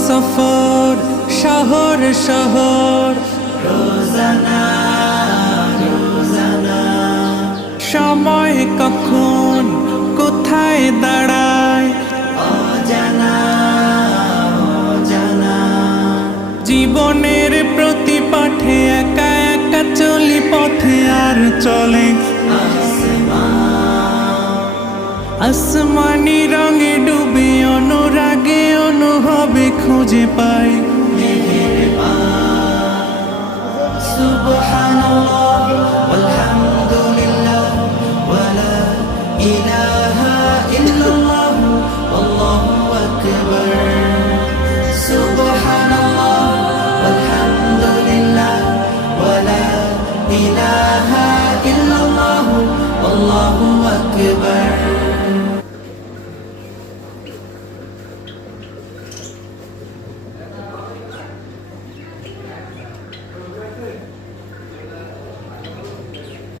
সফর শহর শহর রোজানা রোজানা সময় কখন কোথায় দাঁড়ায় অজানা অজানা জীবনের প্রতি পাঠে একা একা চলি পথে আর চলে আসমানি রঙে ডুবে অনুরাগে অনুভবে খুঁজে পাই সুবহানাল্লাহ